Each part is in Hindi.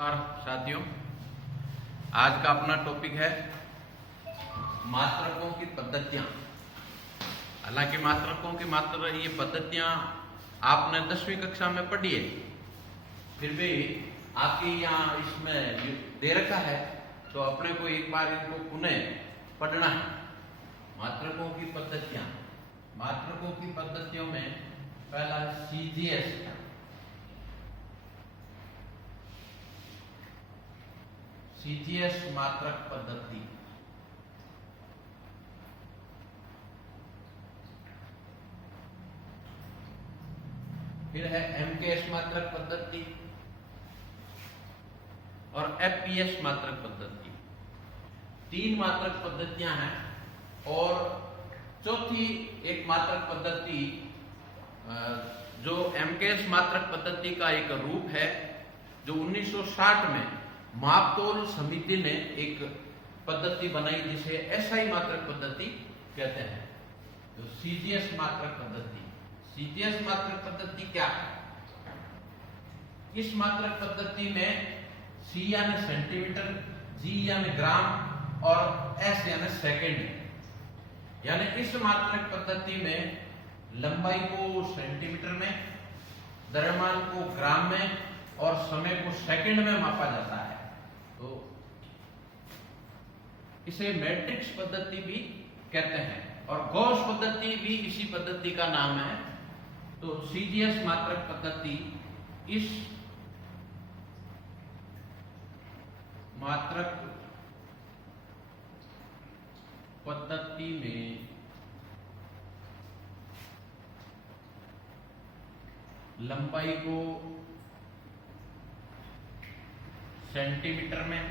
नमस्कार साथियों, आज का अपना टॉपिक है मात्रकों की पद्धतियां। हालांकि मात्रकों की ये पद्धतियां आपने 10वीं कक्षा में पढ़ी है, फिर भी आपके यहाँ इसमें दे रखा है तो अपने को एक बार इनको पुनः पढ़ना है। मात्रकों की पद्धतियां, मात्रकों की पद्धतियों में पहला सीजीएस, सीजीएस मात्रक पद्धति। फिर है एमकेएस मात्रक पद्धति और एफपीएस मात्रक पद्धति। 3 मात्रक पद्धतियां हैं और चौथी एक मात्रक पद्धति जो एमकेएस मात्रक पद्धति का एक रूप है, जो 1960 में मापतोल समिति ने एक पद्धति बनाई जिसे एसआई मात्रक पद्धति कहते हैं। तो सीजीएस मात्रक पद्धति, सीजीएस मात्रक पद्धति क्या है? इस मात्रक पद्धति में सी यानी सेंटीमीटर, जी यानी ग्राम और एस यानी सेकंड। यानी इस मात्रक पद्धति में लंबाई को सेंटीमीटर में, द्रव्यमान को ग्राम में और समय को सेकंड में मापा जाता है। तो इसे मैट्रिक्स पद्धति भी कहते हैं और गॉस पद्धति भी इसी पद्धति का नाम है। तो सीजीएस मात्रक पद्धति इस मात्रक पद्धति में लंबाई को सेंटीमीटर में,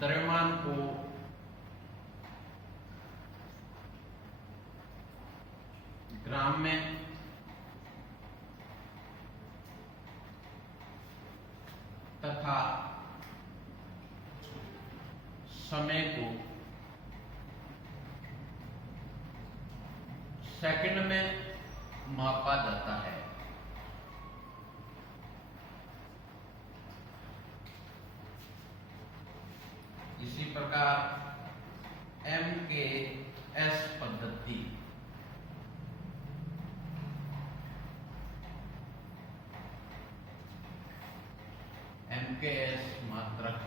द्रव्यमान को ग्राम में तथा समय को सेकंड में मापा जाता है। इसी प्रकार एमकेएस पद्धति, एमकेएस मात्रक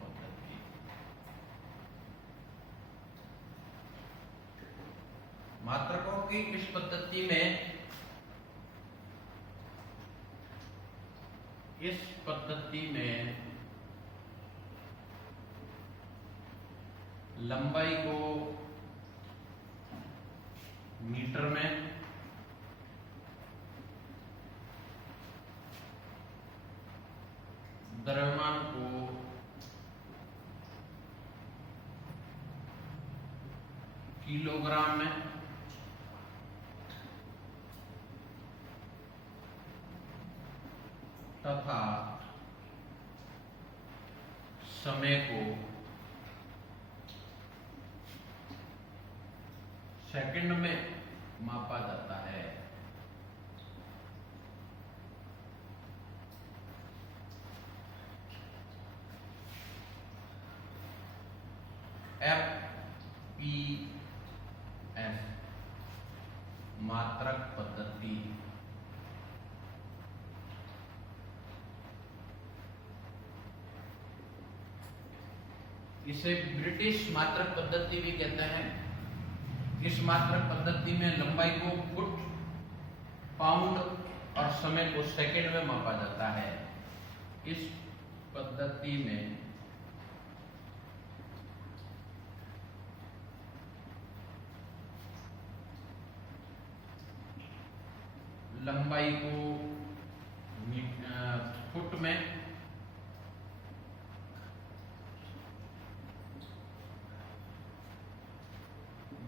पद्धति, मात्रकों की इस पद्धति में, इस पद्धति में लंबाई को मीटर में, द्रव्यमान को किलोग्राम में तथा समय को सेकंड में मापा जाता है। एफपीएस मात्रक पद्धति इसे ब्रिटिश मात्रक पद्धति भी कहते हैं। इस मात्रक पद्धति में लंबाई को फुट, पाउंड और समय को सेकंड में मापा जाता है। इस पद्धति में लंबाई को फुट में,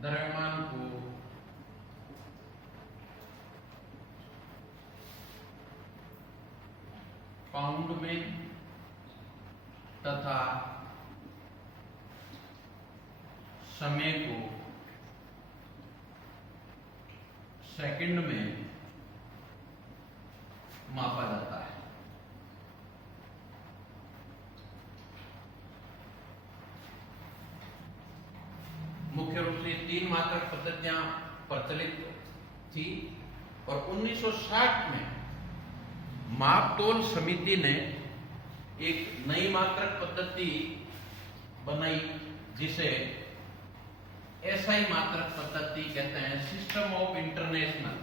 द्रव्यमान को पाउंड में तथा समय को सेकंड में मापा जाता है। मुख्य रूप से 3 मात्रक पद्धतियां प्रचलित थी और 1960 में मापतोल समिति ने एक नई मात्रक पद्धति बनाई जिसे एसआई मात्रक पद्धति कहते हैं, सिस्टम ऑफ इंटरनेशनल।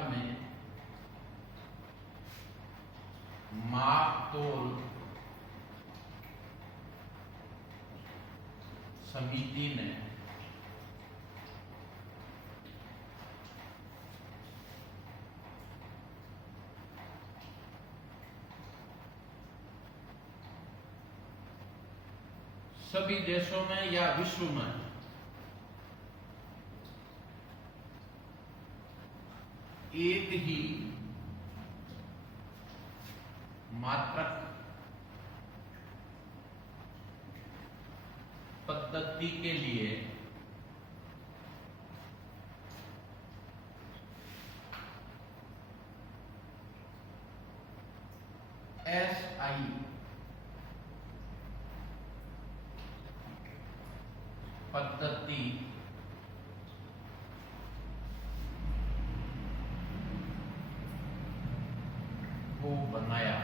में मापतोल समिति ने सभी देशों में या विश्व में एक ही मात्रक पद्धति के लिए एसआई पद्धति को बनाया।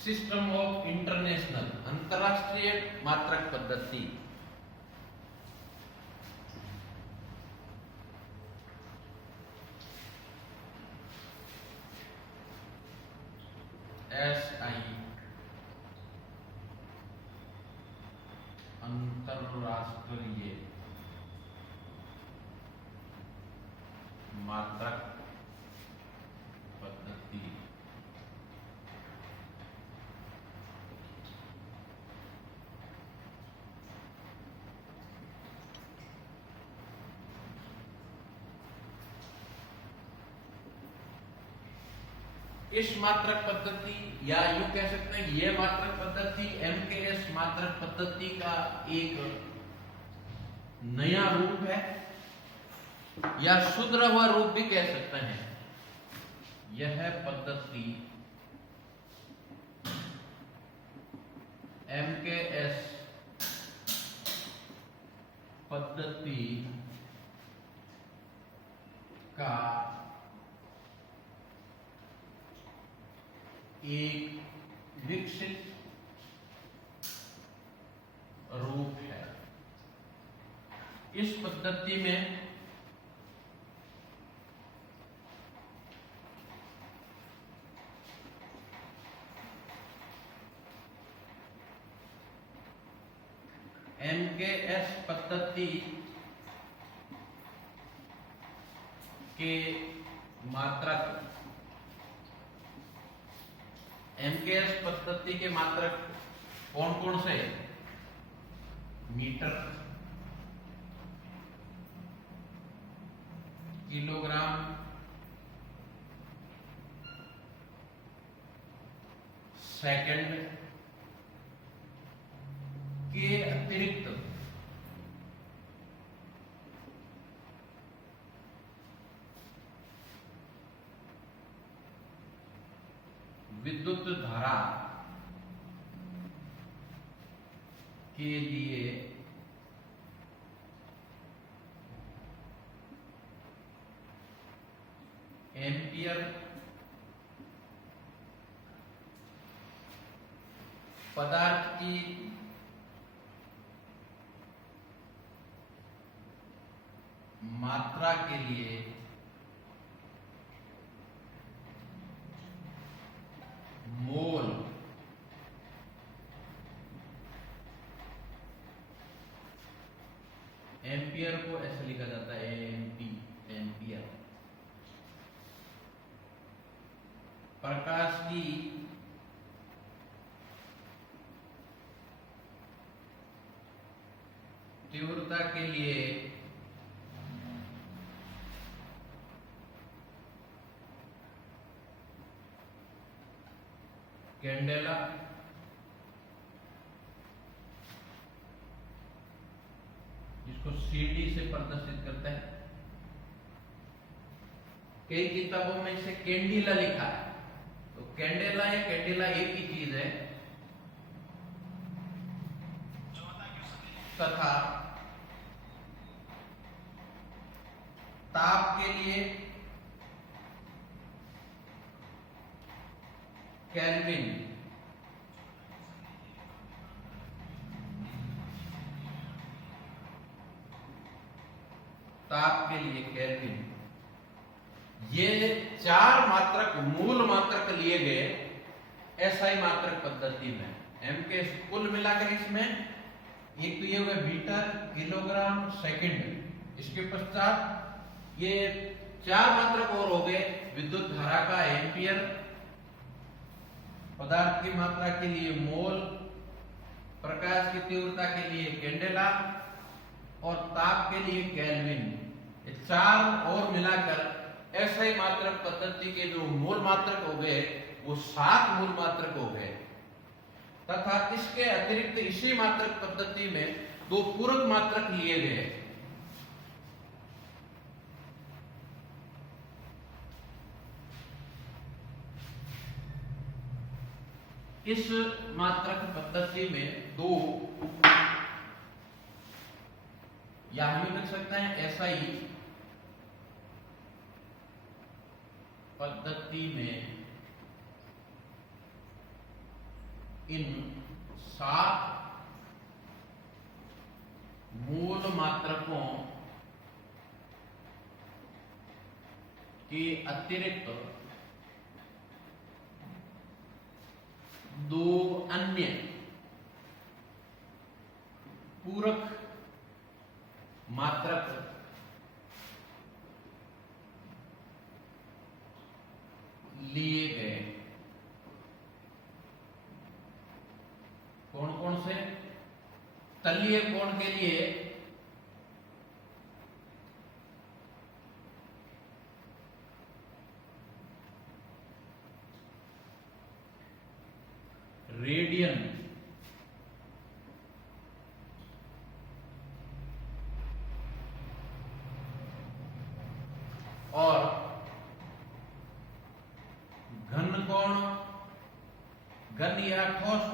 सिस्टम ऑफ इंटरनेशनल, अंतरराष्ट्रीय मात्रक पद्धति। एसआई अंतरराष्ट्रीय मात्रक पद्धति इस मात्रक पद्धति या यूं कह सकते हैं यह मात्रक पद्धति एमकेएस मात्रक पद्धति का एक नया रूप है या सुधरा हुआ रूप भी कह सकते हैं। यह पद्धति एमकेएस पद्धति का एक विकसित रूप है। इस पद्धति में एमकेएस पद्धति के मात्रक एमकेएस पद्धति के मात्रक कौन कौन से? मीटर, किलोग्राम, सेकंड के अतिरिक्त विद्युत धारा के लिए एम्पियर, पदार्थ की मात्रा के लिए मोल, एम्पियर को ऐसे लिखा जाता है एएमपी, एम्पियर। प्रकाश की तीव्रता के लिए कैंडेला, जिसको CD से प्रदर्शित करते हैं। कई किताबों में इसे कैंडिला लिखा है, तो कैंडेला या कैंडिला एक ही चीज है। तथा ताप के लिए केल्विन, ताप के लिए केल्विन, ये चार मात्रक, मूल मात्रक लिए गए एसआई मात्रक पद्धति में। एम के कुल मिलाकर इसमें एक तो ये हुआ मीटर, किलोग्राम, सेकंड। इसके पश्चात ये चार मात्रक और हो गए, विद्युत धारा का एम्पियर, पदार्थ की मात्रा के लिए मोल, प्रकाश की तीव्रता के लिए कैंडेला और ताप के लिए केल्विन। ये चार और मिलाकर एसआई मात्रक पद्धति के जो मूल मात्रक हो गए वो 7 मूल मात्रक हो गए। तथा इसके अतिरिक्त इसी मात्रक पद्धति में 2 पूरक मात्रक लिए गए। इस मात्रक पद्धति में 2, या हम लिख सकते हैं एसआई पद्धति में इन 7 मूल मात्रकों के अतिरिक्त 2 अन्य पूरक मात्रक लिए गए। कौन कौन से? तलीय कोण के लिए रेडियन, और घन कोण, घन या ठोस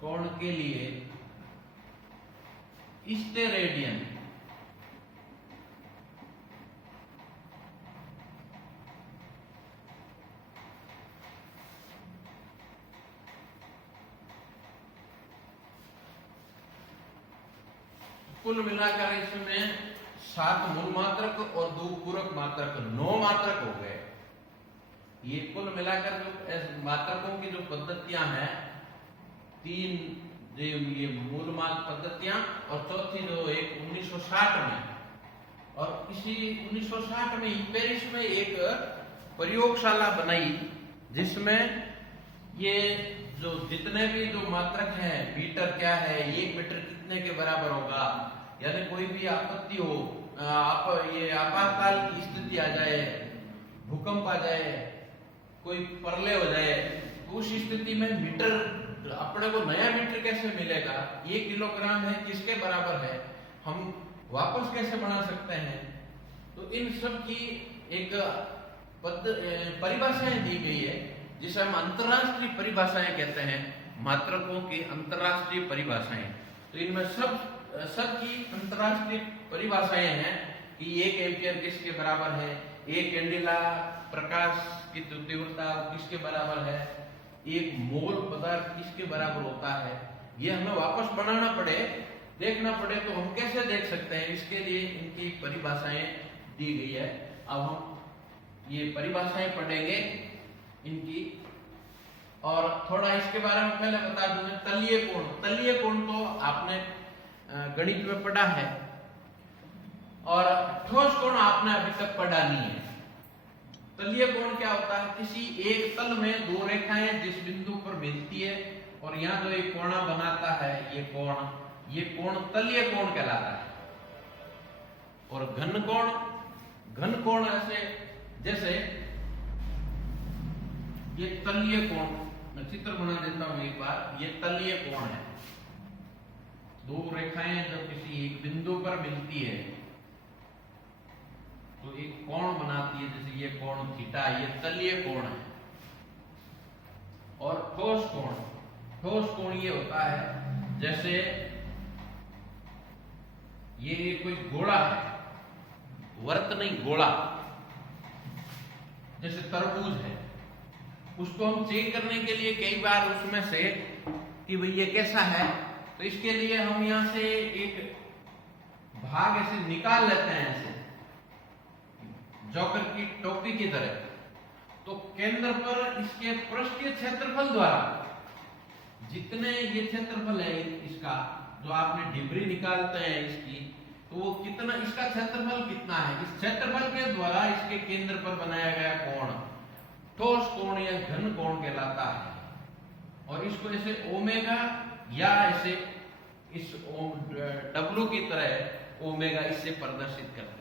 कोण के लिए स्टेरेडियन, कुल मिलाकर इसमें 7 मूल मात्रक और 2 पूरक मात्रक, 9 मात्रक हो गए। ये कुल मिलाकर जो मात्रकों की जो पद्धतियां हैं, 3 जो ये मूल मात्रक पद्धतियां और चौथी जो एक 1960 में, और इसी 1960 में पेरिस में एक प्रयोगशाला बनाई जिसमें ये जो जितने भी जो मात्रक हैं, मीटर क्या है, 1 मीटर कितने के बराबर होगा, यानी कोई भी आपत्ति हो, ये आपातकाल की स्थिति आ जाए, भूकंप आ जाए, कोई प्रलय हो जाए, तो उस स्थिति में मीटर, अपने को नया मीटर कैसे मिलेगा, 1 किलोग्राम है किसके बराबर है, हम वापस कैसे बना सकते हैं। तो इन सब की एक परिभाषाएं दी गई है जिसे हम अंतरराष्ट्रीय परिभाषाएं कहते हैं, मात्रकों की अंतरराष्ट्रीय परिभाषाएं। तो इनमें सब की अंतरराष्ट्रीय परिभाषाएं हैं कि 1 एम्पियर किसके बराबर है, 1 कैंडेला प्रकाश की तीव्रता किसके बराबर है, 1 मोल पदार्थ किसके बराबर होता है। ये हमें वापस बनाना पड़े, देखना पड़े तो हम कैसे देख सकते हैं, इसके लिए इनकी परिभाषाएं दी गई है। अब हम ये परिभाषाएं पढ़ेंगे इनकी, और थोड़ा इसके बारे में पहले बता दूं मैं। तलीय कोण, तलीय कोण तो आपने गणित में पढ़ा है, और ठोस कोण आपने अभी तक पढ़ा नहीं है। तलीय कोण क्या होता है? किसी एक तल में 2 रेखाएं जिस बिंदु पर मिलती है और यहाँ जो एक कोणा बनाता है, ये कोण तलीय कोण कहलाता है। और घन कोण ऐसे जैसे ये तलीय कोण, मैं चित्र बना देता हूं एक बार। ये तलीय कोण है। दो रेखाएं जब किसी एक बिंदु पर मिलती है तो एक कोण बनाती है, जैसे ये कोण थीटा, ये तलीय कोण है। और ठोस कोण, ठोस कोण ये होता है जैसे ये कोई गोला है, वर्त नहीं गोला, जैसे तरबूज है, उसको हम चेक करने के लिए कई बार उसमें से कि भाई ये कैसा है, तो इसके लिए हम यहां से एक भाग ऐसे निकाल लेते हैं, ऐसे जॉकर की टोपी की तरह। तो केंद्र पर इसके पृष्ठीय क्षेत्रफल द्वारा जितने ये क्षेत्रफल है इसका, जो आपने डिब्री निकालते हैं इसकी, तो वो कितना, इसका क्षेत्रफल कितना है, इस क्षेत्रफल के द्वारा इसके केंद्र पर बनाया गया कोण ठोस कोण या घन कोण कहलाता है। और इसको ऐसे ओमेगा या ऐसे इस डब्लू की तरह ओमेगा इससे प्रदर्शित करते हैं।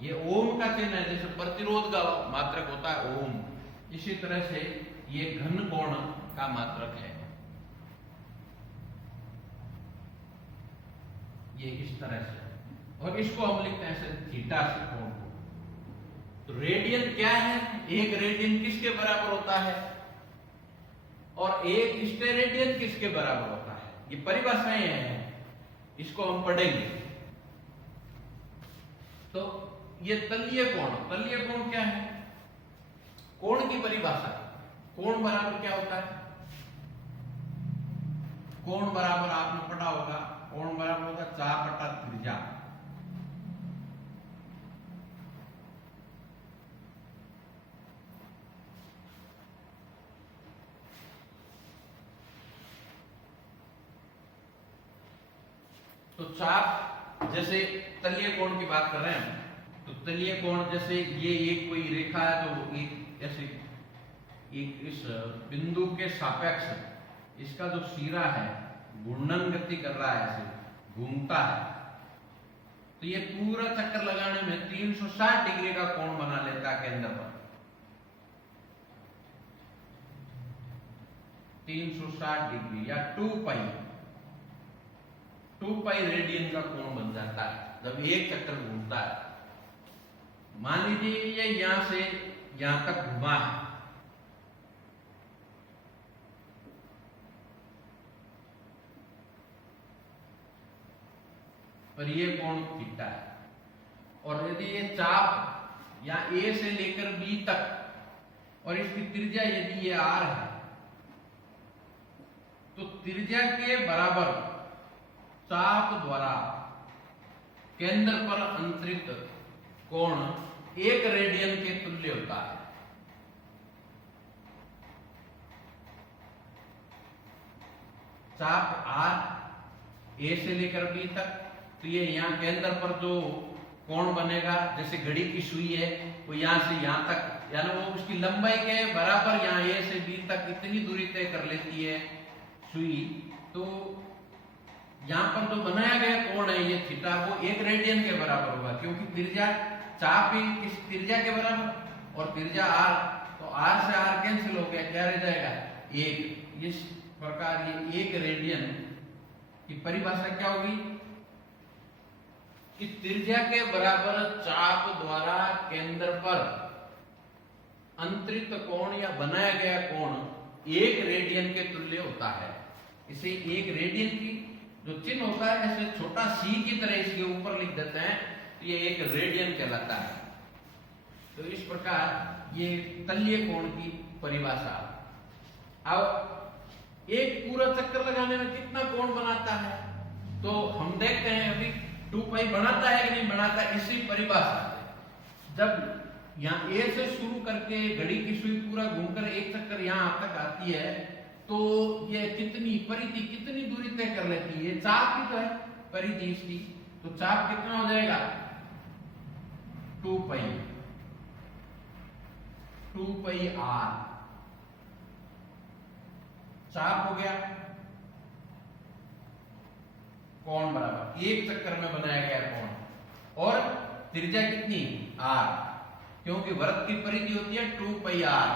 ये ओम का चिन्ह है, जैसे प्रतिरोध का मात्रक होता है ओम, इसी तरह से ये घन कोण का मात्रक है। ये इस तरह से, और इसको हम लिखते हैं ऐसे थीटा से कोण को। तो रेडियन क्या है, एक रेडियन किसके बराबर होता है और एक स्टेरेडियन किसके बराबर होता है, ये परिभाषाएं हैं, इसको हम पढ़ेंगे। तो ये तलीय कोण, तलीय कोण क्या है, कोण की परिभाषा, कोण बराबर क्या होता है, कोण बराबर आपने पढ़ा होगा, कोण बराबर होगा चाप बटा त्रिज्या। तो चाप, जैसे तलीय कोण की बात कर रहे हैं, तो तलीय कोण जैसे ये एक कोई रेखा है, तो एक ऐसे एक इस बिंदु के सापेक्ष इसका जो सिरा है घूर्णन गति कर रहा है, ऐसे घूमता है, तो ये पूरा चक्कर लगाने में 360 डिग्री का कोण बना लेता है केंद्र पर। 360 डिग्री या 2 पाई रेडियन का कोण बन जाता है जब एक चक्कर घूमता है। मान लीजिए ये यहां से यहां तक घुमा है, और ये कोण थीटा है। और यदि ये चाप या ए से लेकर बी तक और इसकी त्रिज्या यदि ये आर है, तो त्रिज्या के बराबर चाप द्वारा केंद्र पर अंतरित कोण 1 रेडियन के तुल्य होता है। चाप आर ए से लेकर बी तक, तो ये यहां केंद्र पर जो कोण बनेगा, जैसे घड़ी की सुई है, वो यहां से यहां तक, यानी वो उसकी लंबाई के बराबर यहां ए से बी तक इतनी दूरी तय कर लेती है सुई। तो यहां पर जो बनाया गया कोण है ये थीटा, वो 1 रेडियन के बराबर होगा, क्योंकि त्रिज्या चाप ही किस त्रिज्या के बराबर और त्रिज्या आर, तो आर से आर कैंसिल हो गया, क्या रह जाएगा 1। इस प्रकार ये 1 रेडियन की परिभाषा क्या होगी कि त्रिज्या के बराबर चाप द्वारा केंद्र पर अंतरित कोण या बनाया गया कोण 1 रेडियन के तुल्य होता है। इसे 1 रेडियन की जो चिन्ह होता है ऐसे छोटा सी की तरह इसके ऊपर लिख देते हैं, तो ये 1 रेडियन कहलाता है। तो इस प्रकार ये तलीय कोण की परिभाषा। अब एक पूरा चक्कर लगाने में कितना कोण बनाता है, तो हम देखते हैं अभी 2 पाई बनाता है कि नहीं बनाता, इसी परिभाषा से जब यहाँ ए से शुरू करके घड़ी की सुई पूरा घूमकर एक चक्कर यहाँ तक आती है, तो ये कितनी परिधि कितनी दूरी तय कर लेती है, ये चाप की तो है परिधि इसकी, तो चाप कितना हो जाएगा 2 पाई आर, चाप हो गया, कोण बराबर एक चक्कर में बनाया गया कोण, और त्रिज्या कितनी आर, क्योंकि वृत्त की परिधि होती है 2 पाई आर।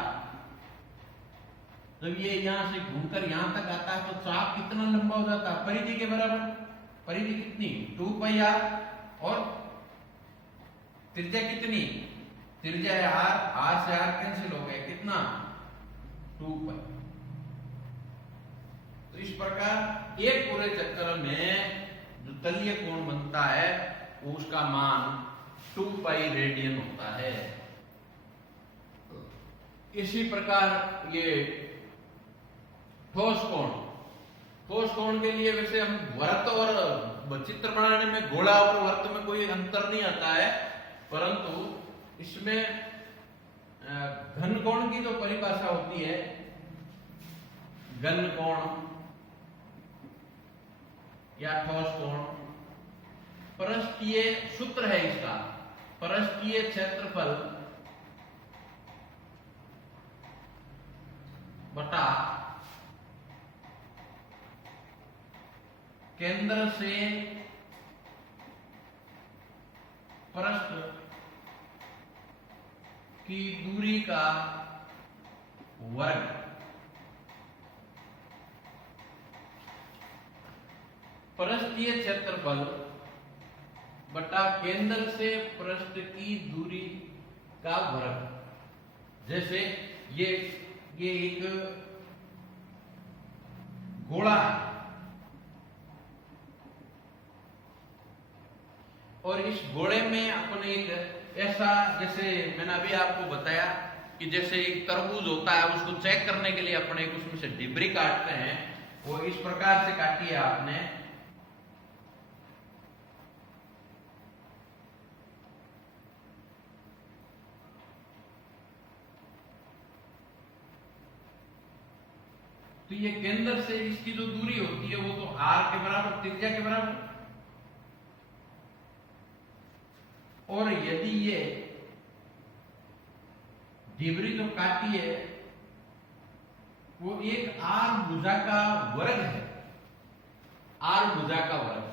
जब ये यहां से घूमकर यहां तक आता है तो चाप कितना लंबा हो जाता है, परिधि के बराबर। परिधि कितनी, 2 पाई आर, और त्रिज्या कितनी, त्रिज्या है आर, आर से आर कैंसिल हो गए, कितना, 2 पाई। तो इस प्रकार एक पूरे चक्कर में जो तलीय कोण बनता है उसका मान 2 पाई रेडियन होता है। इसी प्रकार ये ठोस कोण, ठोस कोण के लिए वैसे हम वृत्त और चित्र बनाने में गोला और वृत्त में कोई अंतर नहीं आता है, परंतु इसमें घन कोण की जो परिभाषा होती है, घन कोण या ठोस कोण, पृष्ठीय सूत्र है इसका, पृष्ठीय क्षेत्रफल बटा केंद्र से पृष्ठ की दूरी का वर्ग। पृष्ठीय क्षेत्रफल बटा केंद्र से पृष्ठ की दूरी का वर्ग। जैसे ये एक गोला है और इस गोले में अपन एक ऐसा, जैसे मैंने अभी आपको बताया कि जैसे एक तरबूज होता है, उसको चेक करने के लिए अपन एक उसमें से डिबरी काटते हैं, वो इस प्रकार से काटी है आपने। तो ये केंद्र से इसकी जो दूरी होती है वो तो आर के बराबर, त्रिज्या के बराबर। और यदि ये डिबरी जो काटी है वो एक आर भुजा का वर्ग है, आर भुजा का वर्ग,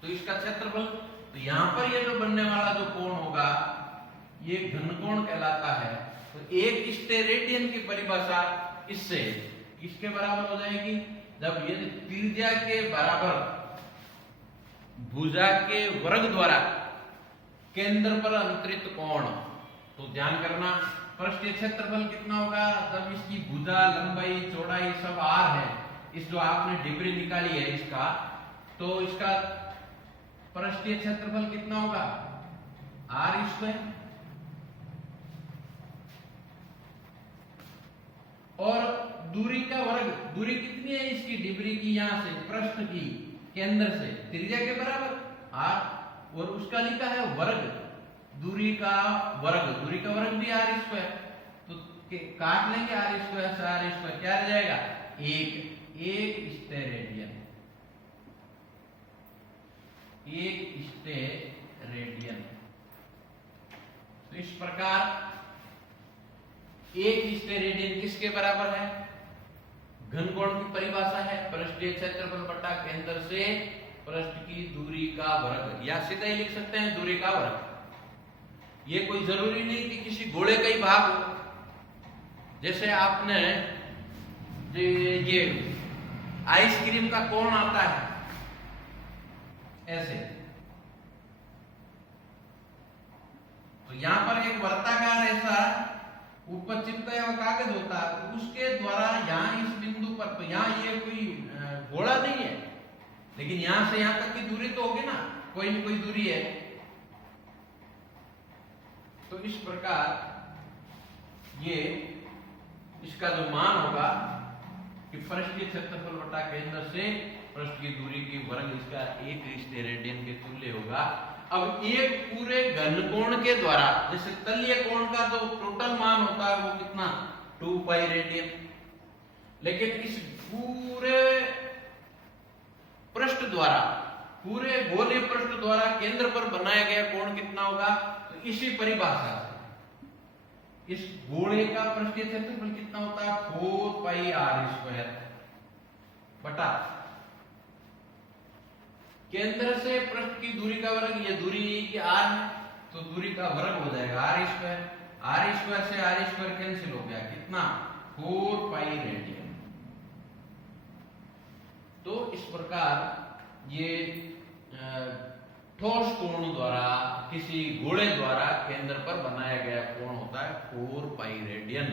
तो इसका क्षेत्रफल, तो यहां पर ये जो बनने वाला जो कोण होगा ये घनकोण कहलाता है। तो एक स्टेरेडियन की परिभाषा इससे किसके बराबर हो जाएगी, जब ये त्रिज्या के बराबर भुजा के वर्ग द्वारा केंद्र पर अंतरित कोण। तो ध्यान करना, पृष्ठीय क्षेत्रफल कितना होगा, जब इसकी भुजा, लंबाई, चौड़ाई सब आर है, इस जो आपने डिबरी निकाली है इसका, तो इसका पृष्ठीय क्षेत्रफल कितना होगा, आर स्क्वायर। और दूरी का वर्ग, दूरी कितनी है इसकी डिबरी की, यहां से पृष्ठ की केंद्र से त्रिज्या के बराबर आर, और उसका लिखा है वर्ग, दूरी का वर्ग, दूरी का वर्ग भी आर स्क्वायर। तो काट लेंगे आर स्क्वायर से आर स्क्वायर, क्या रह जाएगा, एक स्टेरेडियन, एक स्टेरेडियन। तो इस प्रकार एक स्टेरेडियन किसके बराबर है, घनकोण की परिभाषा है पृष्ठीय क्षेत्रफल बटा केंद्र से पृष्ठ की दूरी का वर्ग, या सीधा ही लिख सकते हैं दूरी का वर्ग। ये कोई जरूरी नहीं कि किसी गोले का ही भाग हो। जैसे आपने ये आइसक्रीम का कोण आता है ऐसे, तो यहां पर एक वर्ताकार ऐसा ऊपर चिपकाया हुआ कागज होता है, तो उसके द्वारा यहां इस बिंदु पर, तो यहां ये कोई गोला नहीं है, लेकिन यहां से यहां तक की दूरी तो होगी ना, कोई न कोई दूरी है। तो इस प्रकार ये इसका जो मान होगा कि पृष्ठीय क्षेत्रफल बटा केंद्र से पृष्ठ की दूरी की वर्ग, इसका एक स्टेरेडियन के तुल्य होगा। अब एक पूरे घनकोण के द्वारा, जैसे तलीय कोण का जो टोटल मान होता है वो कितना, 2 पाई रेडियन, लेकिन इस पूरे पृष्ठ द्वारा, पूरे गोले पृष्ठ द्वारा केंद्र पर बनाया गया कोण कितना होगा, तो इसी परिभाषा से इस गोले का पृष्ठीय क्षेत्रफल कितना होता है, 4 पाई आर स्क्वायर बटा केंद्र से पृष्ठ की दूरी का वर्ग, ये दूरी की आर है तो दूरी का वर्ग हो जाएगा आर स्क्वायर। आर स्क्वायर से आर स्क्वायर कैंसिल हो गया, कितना 4 पाई रेडियन। तो इस प्रकार ये ठोस कोण द्वारा, किसी गोले द्वारा केंद्र पर बनाया गया कोण होता है 4 पाई रेडियन,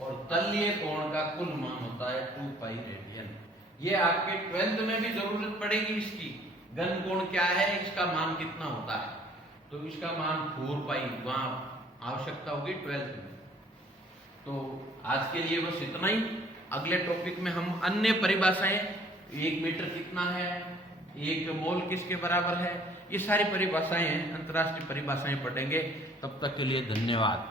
और तलीय कोण का कुल मान होता है 2 पाई रेडियन। ये आपके 12th में भी जरूरत पड़ेगी इसकी, घन कोण क्या है, इसका मान कितना होता है, तो इसका मान 4 पाई वहां आवश्यकता होगी 12th में। तो आज के लिए बस इतना ही। अगले टॉपिक में हम अन्य परिभाषाएं, 1 मीटर कितना है, 1 मोल किसके बराबर है, ये सारी परिभाषाएं, अंतरराष्ट्रीय परिभाषाएं पढ़ेंगे। तब तक के लिए धन्यवाद।